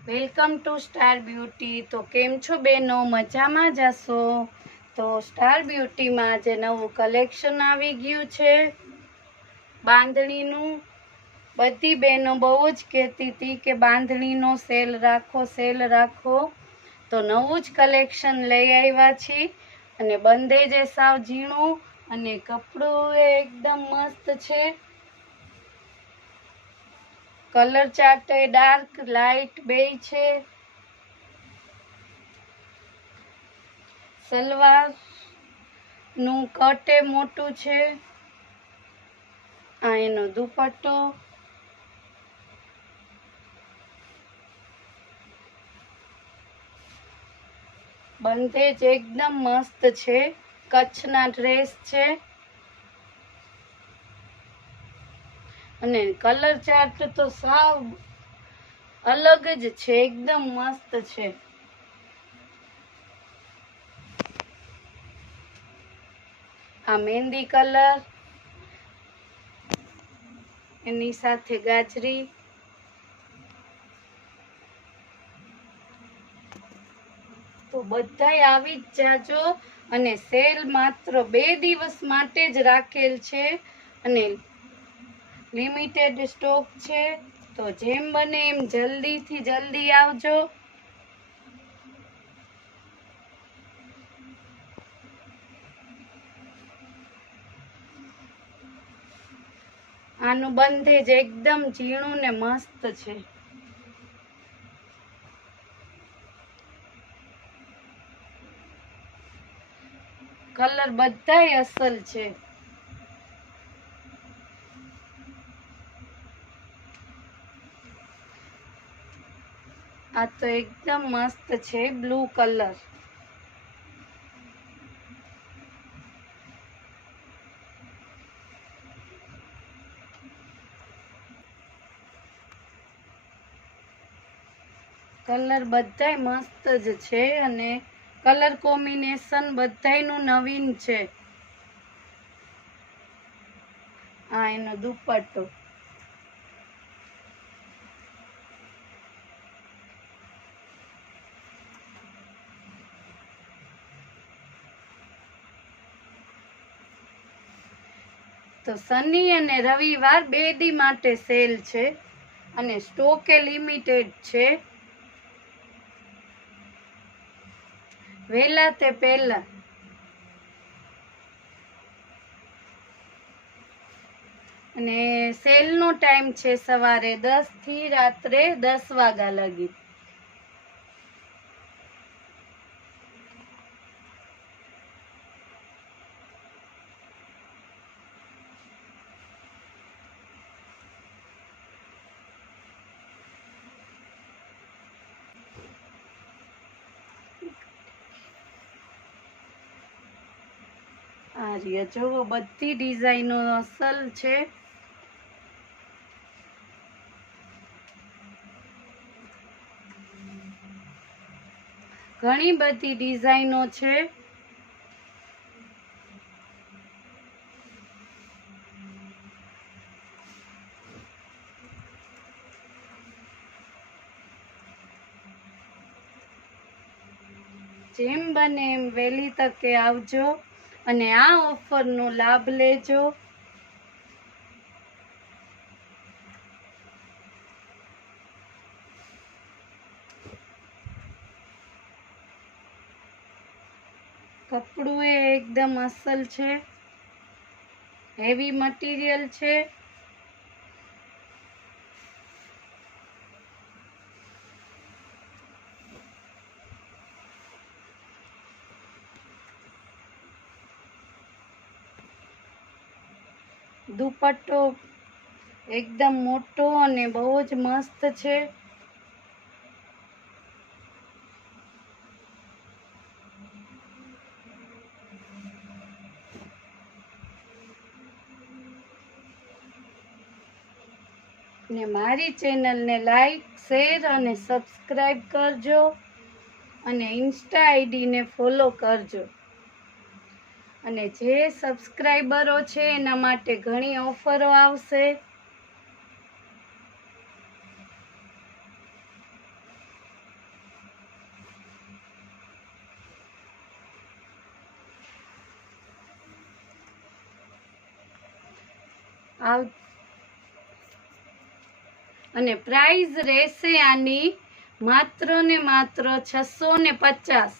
Welcome to star beauty. તો કેમ છો બેનો? મજામાં જશો તો સ્ટાર બ્યુટીમાં જે નવું કલેક્શન આવી ગયું છે. બાંધણીનું. બધી બહેનો બહુ જ કહેતી હતી કે બાંધણીનો સેલ રાખો સેલ રાખો. તો નવું જ કલેક્શન લઈ આવ્યા છીએ. અને બંધેજે સાવ ઝીણું અને કપડું એ એકદમ મસ્ત છે. કલર ચાર્ટ ડાર્ક, લાઇટ બેય છે. સલવારનું કટ એ મોટું છે. આ એનો દુપટ્ટો. બંધેજ એકદમ મસ્ત છે. કચ્છના ડ્રેસ છે. અને કલર ચાર્ટ તો સાવ અલગ જ છે, એકદમ મસ્ત છે. આ મહેંદી કલર, એની સાથે ગાજરી. તો બધાય આવી જ જાજો અને સેલ માત્ર બે દિવસ માટે જ રાખેલ છે અને લિમિટેડ સ્ટોક છે, તો જેમ બને એમ જલ્દીથી જલ્દી આવજો. આનું બંધેજ એકદમ ઝીણું ને મસ્ત છે. કલર બધાય અસલ છે. આ તો એકદમ મસ્ત છે, બ્લુ કલર. કલર બધાય મસ્ત જ છે અને કલર કોમ્બિનેશન બધાયનું નવીન છે. આ એનો દુપટ્ટો. તો શનિ અને રવિવાર બે દી માટે સેલ છે અને સ્ટોકે લિમિટેડ છે. વહેલા તે પહેલા. અને સેલનો ટાઈમ છે સવારે દસથી રાત્રે દસ વાગ્યા લગી. આ જુઓ બધી ડિઝાઇનો અસલ છે. ઘણી બધી ડિઝાઇનો છે. જેમ બને એમ વહેલી તકે આવજો. અને આ ઓફરનો લાભ લેજો. કપડું એ એકદમ અસલ છે. હેવી મટીરિયલ છે. દુપટ્ટો એકદમ મોટો અને બહુ જ મસ્ત છે. ને મારી ચેનલને લાઈક, શેર અને સબસ્ક્રાઈબ કરજો અને ઇન્સ્ટા આઈડીને ફોલો કરજો. અને જે સબસ્ક્રાઈબરો છે એના માટે ઘણી ઓફરો આવશે. અને પ્રાઇઝ રહેશે આની માત્ર ને માત્ર છસો ને પચાસ.